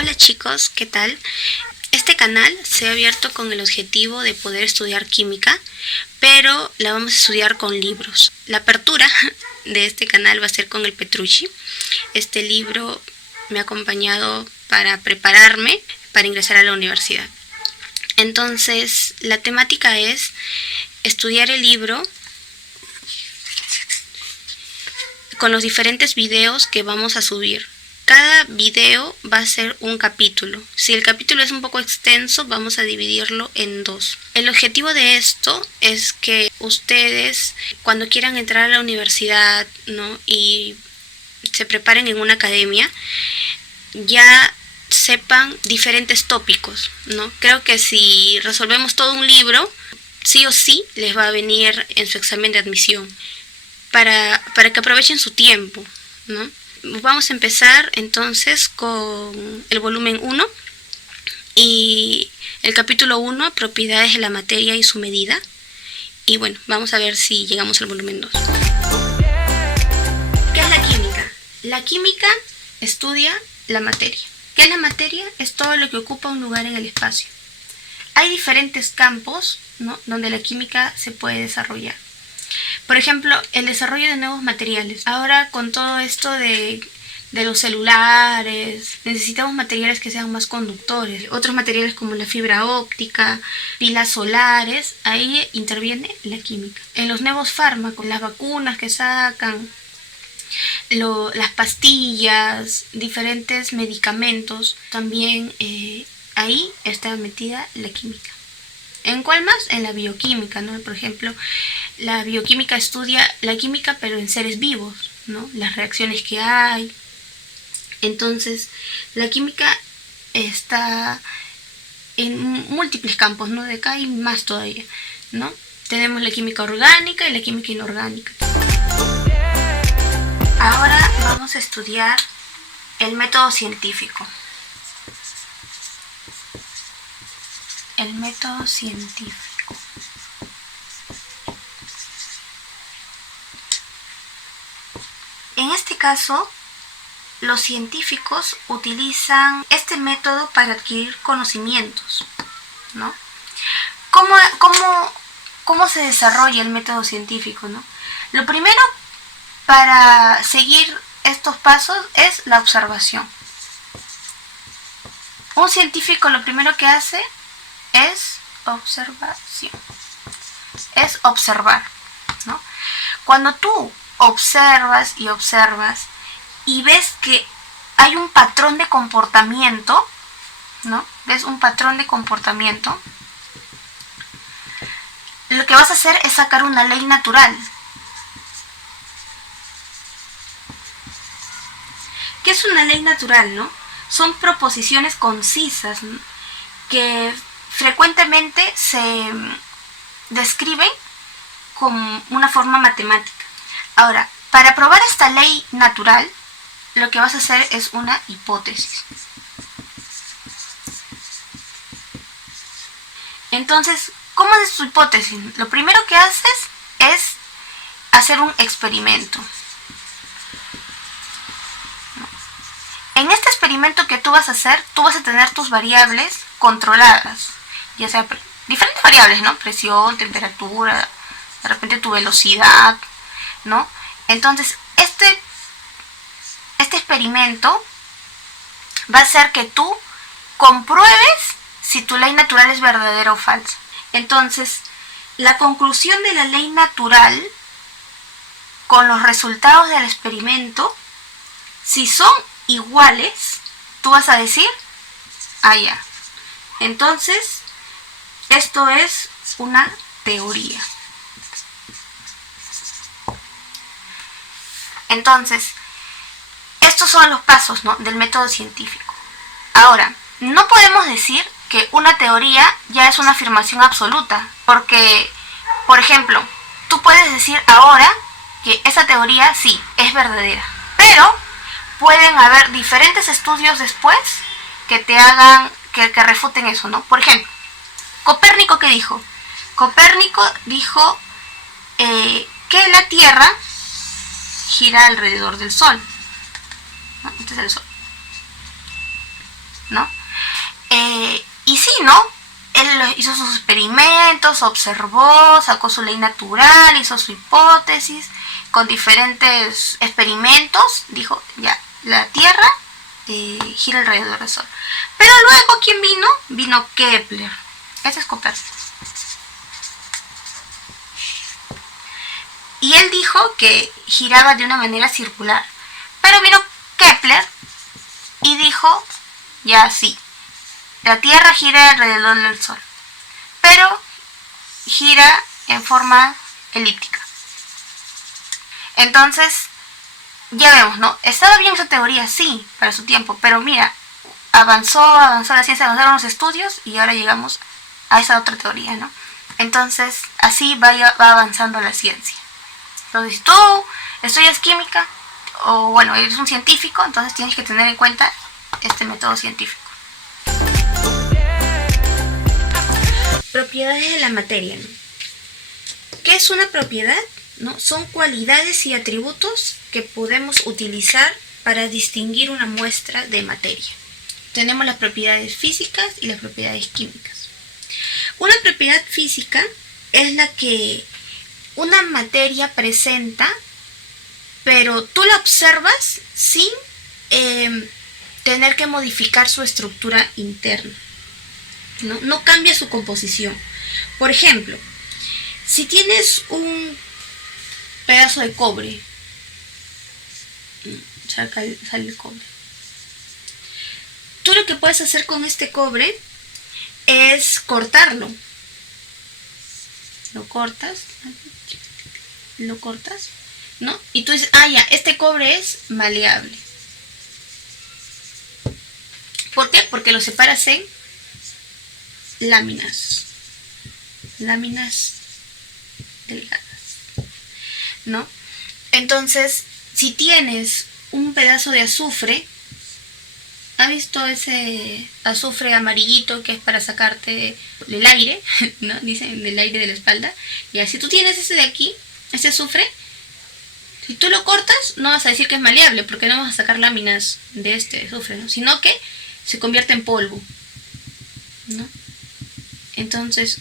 Hola chicos, ¿qué tal? Este canal se ha abierto con el objetivo de poder estudiar química, pero la vamos a estudiar con libros. La apertura de este canal va a ser con el Petrucci. Este libro me ha acompañado para prepararme para ingresar a la universidad. Entonces, la temática es estudiar el libro con los diferentes videos que vamos a subir. Cada video va a ser un capítulo. Si el capítulo es un poco extenso, vamos a dividirlo en dos. El objetivo de esto es que ustedes, cuando quieran entrar a la universidad, ¿no?, y se preparen en una academia, ya sepan diferentes tópicos, ¿no? Creo que si resolvemos todo un libro, sí o sí les va a venir en su examen de admisión, para que aprovechen su tiempo, ¿no? Vamos a empezar entonces con el volumen 1 y el capítulo 1, propiedades de la materia y su medida. Y bueno, vamos a ver si llegamos al volumen 2. ¿Qué es la química? La química estudia la materia. ¿Qué es la materia? Es todo lo que ocupa un lugar en el espacio. Hay diferentes campos, ¿no?, donde la química se puede desarrollar. Por ejemplo, el desarrollo de nuevos materiales. Ahora, con todo esto de los celulares, necesitamos materiales que sean más conductores. Otros materiales como la fibra óptica, pilas solares, ahí interviene la química. En los nuevos fármacos, las vacunas que sacan, las pastillas, diferentes medicamentos, también ahí está metida la química. ¿En cuál más? En la bioquímica, ¿no? Por ejemplo, la bioquímica estudia la química pero en seres vivos, ¿no?, las reacciones que hay. Entonces, la química está en múltiples campos, ¿no? De acá hay más todavía, ¿no? Tenemos la química orgánica y la química inorgánica. Ahora vamos a estudiar el método científico. El método científico. En este caso, los científicos utilizan este método para adquirir conocimientos, ¿no? ¿Cómo se desarrolla el método científico, ¿no? Lo primero para seguir estos pasos es la observación. Un científico lo primero que hace es observación. Es observar, ¿no? Cuando tú observas y ves que hay un patrón de comportamiento, ¿no? ¿Ves un patrón de comportamiento? Lo que vas a hacer es sacar una ley natural. ¿Qué es una ley natural, no? Son proposiciones concisas, ¿no?, que frecuentemente se describen con una forma matemática. Ahora, para probar esta ley natural, lo que vas a hacer es una hipótesis. Entonces, ¿cómo es tu hipótesis? Lo primero que haces es hacer un experimento. En este experimento que tú vas a hacer, tú vas a tener tus variables controladas, ya sea diferentes variables, ¿no? Presión, temperatura, de repente tu velocidad, ¿no? Entonces, este experimento va a hacer que tú compruebes si tu ley natural es verdadera o falsa. Entonces, la conclusión de la ley natural con los resultados del experimento, si son iguales, tú vas a decir, ah, ya. Entonces, esto es una teoría. Entonces, estos son los pasos, ¿no?, del método científico. Ahora, no podemos decir que una teoría ya es una afirmación absoluta, porque, por ejemplo, tú puedes decir ahora que esa teoría sí, es verdadera, pero pueden haber diferentes estudios después que te hagan, que refuten eso, ¿no? Por ejemplo, Copérnico, ¿qué dijo? Copérnico dijo que la Tierra gira alrededor del Sol, ¿no? Este es el Sol. ¿no? Y sí, ¿no? Él hizo sus experimentos, observó, sacó su ley natural, hizo su hipótesis, con diferentes experimentos, dijo, ya, la Tierra gira alrededor del Sol. Pero luego, ¿quién vino? Vino Kepler. Ese es Copérnico. Y él dijo que giraba de una manera circular. Pero vino Kepler y dijo, ya sí, la Tierra gira alrededor del Sol, pero gira en forma elíptica. Entonces, ya vemos, ¿no? Estaba bien su teoría, sí, para su tiempo, pero mira, avanzó la ciencia, avanzaron los estudios y ahora llegamos a esa otra teoría, ¿no? Entonces, así va avanzando la ciencia. Entonces, si tú estudias química, o bueno, eres un científico, entonces tienes que tener en cuenta este método científico. Propiedades de la materia, ¿no? ¿Qué es una propiedad? ¿No? Son cualidades y atributos que podemos utilizar para distinguir una muestra de materia. Tenemos las propiedades físicas y las propiedades químicas. Una propiedad física es la que una materia presenta, pero tú la observas sin tener que modificar su estructura interna. No cambia su composición. Por ejemplo, si tienes un pedazo de cobre, sale el cobre. Tú lo que puedes hacer con este cobre es cortarlo. Lo cortas, ¿no? Y tú dices, ya, este cobre es maleable. ¿Por qué? Porque lo separas en láminas delgadas, ¿no? Entonces, si tienes un pedazo de azufre, ¿has visto ese azufre amarillito que es para sacarte el aire? ¿No? Dicen del aire de la espalda. Y así tú tienes ese de aquí, ese azufre, si tú lo cortas, no vas a decir que es maleable, porque no vas a sacar láminas de este azufre, ¿no? Sino que se convierte en polvo, ¿no? Entonces,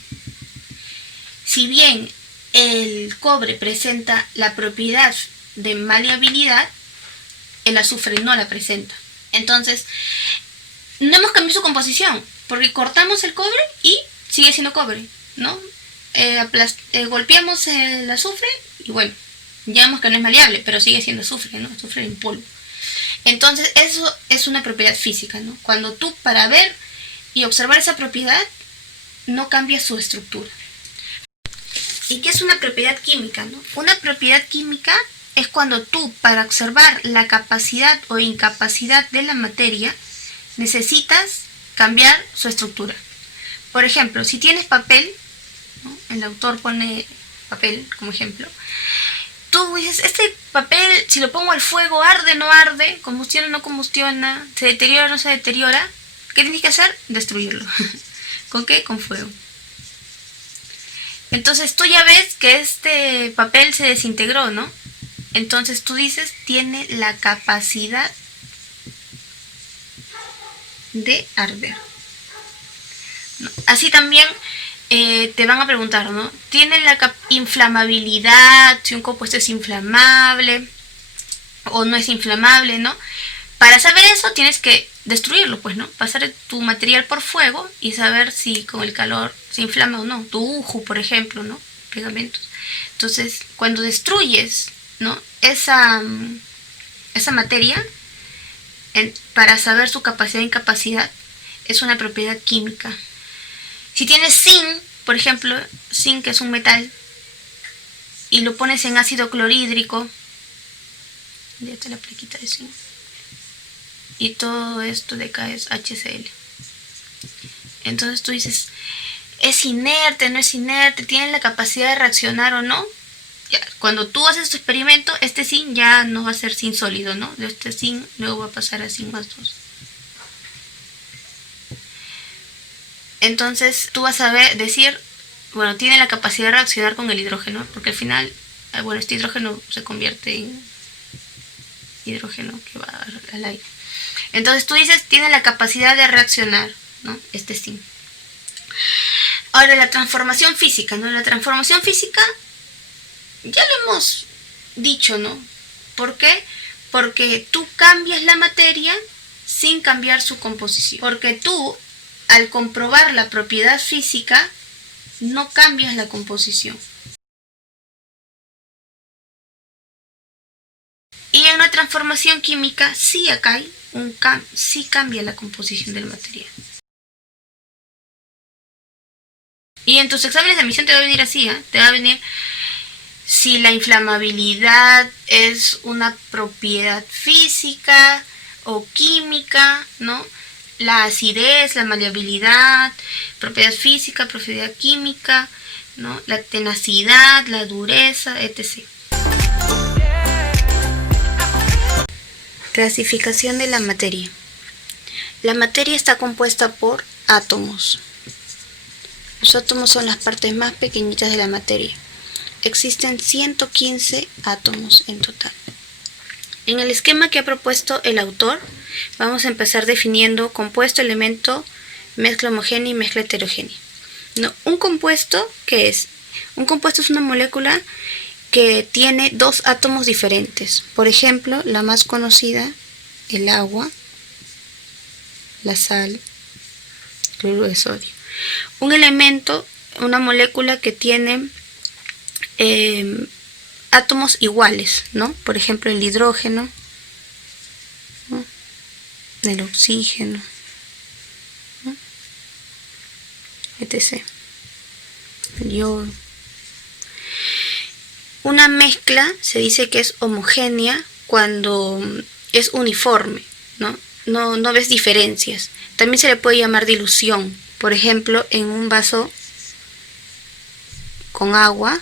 si bien el cobre presenta la propiedad de maleabilidad, el azufre no la presenta. Entonces, no hemos cambiado su composición, porque cortamos el cobre y sigue siendo cobre, ¿no? Golpeamos el azufre y bueno, ya vemos que no es maleable, pero sigue siendo azufre, ¿no? Azufre en polvo. Entonces, eso es una propiedad física, ¿no? Cuando tú, para ver y observar esa propiedad, no cambia su estructura. ¿Y qué es una propiedad química, no? Una propiedad química es cuando tú, para observar la capacidad o incapacidad de la materia, necesitas cambiar su estructura. Por ejemplo, si tienes papel, ¿no? El autor pone papel como ejemplo. Tú dices, este papel, si lo pongo al fuego, arde, no arde, combustiona, no combustiona, se deteriora, no se deteriora. ¿Qué tienes que hacer? Destruirlo. ¿Con qué? Con fuego. Entonces tú ya ves que este papel se desintegró, ¿no? Entonces tú dices, tiene la capacidad de arder, ¿no? Así también te van a preguntar, ¿no? ¿Tiene la inflamabilidad? Si un compuesto es inflamable o no es inflamable, ¿no? Para saber eso tienes que destruirlo, pues, ¿no? Pasar tu material por fuego y saber si con el calor se inflama o no. Tu uju, por ejemplo, ¿no? Pegamentos. Entonces, cuando destruyes, ¿no? esa materia, para saber su capacidad e incapacidad, es una propiedad química. Si tienes zinc, por ejemplo, zinc es un metal, y lo pones en ácido clorhídrico, ya está la plaquita de zinc, y todo esto de acá es HCl. Entonces tú dices, ¿es inerte, no es inerte? ¿Tiene la capacidad de reaccionar o no? Ya, cuando tú haces tu experimento, este zinc ya no va a ser zinc sólido, ¿no? De este zinc luego va a pasar a zinc más 2. Entonces tú vas a decir, bueno, tiene la capacidad de reaccionar con el hidrógeno, porque al final, bueno, este hidrógeno se convierte en hidrógeno que va al aire. Entonces tú dices, tiene la capacidad de reaccionar, ¿no? Este sí. Ahora la transformación física, ¿no? La transformación física ya lo hemos dicho, ¿no? ¿Por qué? Porque tú cambias la materia sin cambiar su composición. Porque tú, al comprobar la propiedad física, no cambias la composición. Y en una transformación química sí acá hay sí cambia la composición del material. Y en tus exámenes de admisión te va a venir así, ¿eh? Te va a venir si la inflamabilidad es una propiedad física o química, ¿no? La acidez, la maleabilidad, propiedad física, propiedad química, ¿no? La tenacidad, la dureza, etc. Clasificación de la materia. La materia está compuesta por átomos. Los átomos son las partes más pequeñitas de la materia. Existen 115 átomos en total. En el esquema que ha propuesto el autor, vamos a empezar definiendo compuesto, elemento, mezcla homogénea y mezcla heterogénea. No, un compuesto, ¿qué es? Un compuesto es una molécula que tiene dos átomos diferentes. Por ejemplo, la más conocida, el agua, la sal, cloruro de sodio. Un elemento, una molécula que tiene átomos iguales, ¿no? Por ejemplo, el hidrógeno, ¿no? El oxígeno, ¿no? etc. El yodo. Una mezcla se dice que es homogénea cuando es uniforme, ¿no? No ves diferencias. También se le puede llamar dilución. Por ejemplo, en un vaso con agua,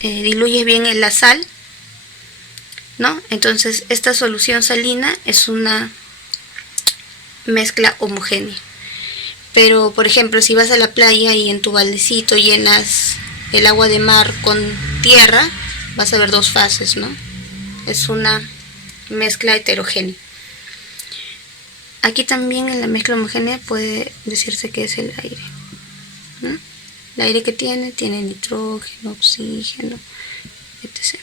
diluyes bien la sal, ¿no? Entonces esta solución salina es una mezcla homogénea. Pero por ejemplo, si vas a la playa y en tu baldecito llenas el agua de mar con tierra, vas a ver dos fases, ¿no? Es una mezcla heterogénea. Aquí también en la mezcla homogénea puede decirse que es el aire, ¿no? El aire que tiene nitrógeno, oxígeno, etc.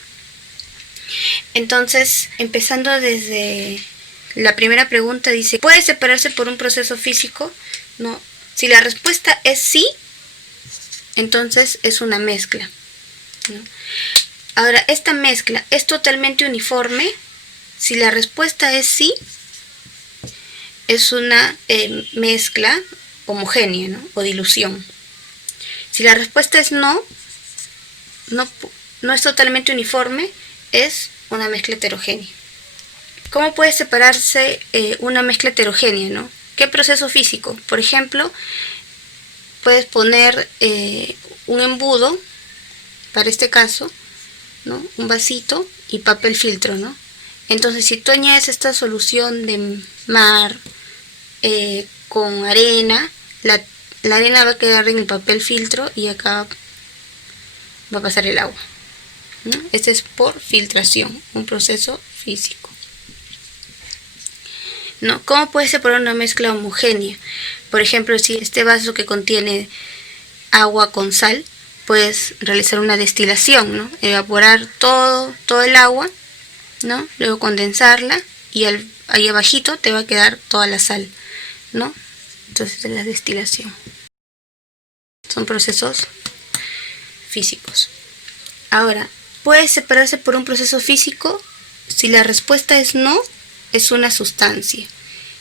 Entonces, empezando desde la primera pregunta, dice, ¿puede separarse por un proceso físico? No. Si la respuesta es sí, entonces es una mezcla, ¿no? Ahora, esta mezcla es totalmente uniforme. Si la respuesta es sí, es una mezcla homogénea, ¿no? O dilución. Si la respuesta es no es totalmente uniforme, es una mezcla heterogénea. ¿Cómo puede separarse una mezcla heterogénea, ¿no? ¿Qué proceso físico? Por ejemplo, puedes poner un embudo, para este caso, ¿no? Un vasito y papel filtro, ¿no? Entonces, si tú añades esta solución de mar con arena, la arena va a quedar en el papel filtro y acá va a pasar el agua, ¿no? Este es por filtración, un proceso físico, ¿no? ¿Cómo puede separar una mezcla homogénea? Por ejemplo, si este vaso que contiene agua con sal, puedes realizar una destilación, ¿no? Evaporar todo el agua, ¿no? Luego condensarla y ahí abajito te va a quedar toda la sal, ¿no? Entonces es la destilación. Son procesos físicos. Ahora, ¿puede separarse por un proceso físico? Si la respuesta es no, es una sustancia.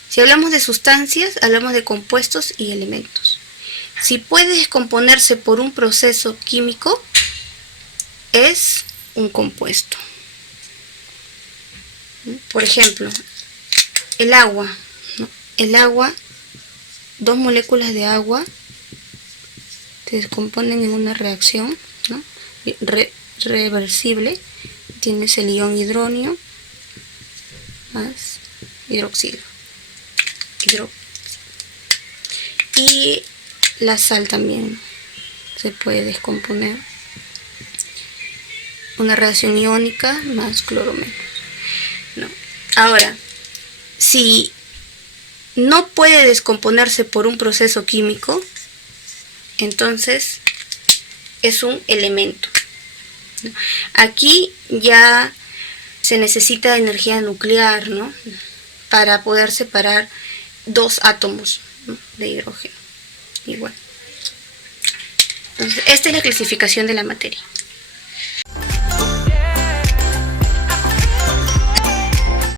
Si hablamos de sustancias, hablamos de compuestos y elementos. Si puede descomponerse por un proceso químico, es un compuesto. Por ejemplo, el agua, ¿no? El agua, dos moléculas de agua se descomponen en una reacción, ¿no? Reversible. Tienes el ion hidronio más hidroxilo. Y la sal también se puede descomponer. Una reacción iónica más cloro menos, ¿no? Ahora, Si no puede descomponerse por un proceso químico, entonces es un elemento. Aquí ya se necesita energía nuclear, ¿no?, para poder separar dos átomos, ¿no?, de hidrógeno. Igual. Entonces, esta es la clasificación de la materia.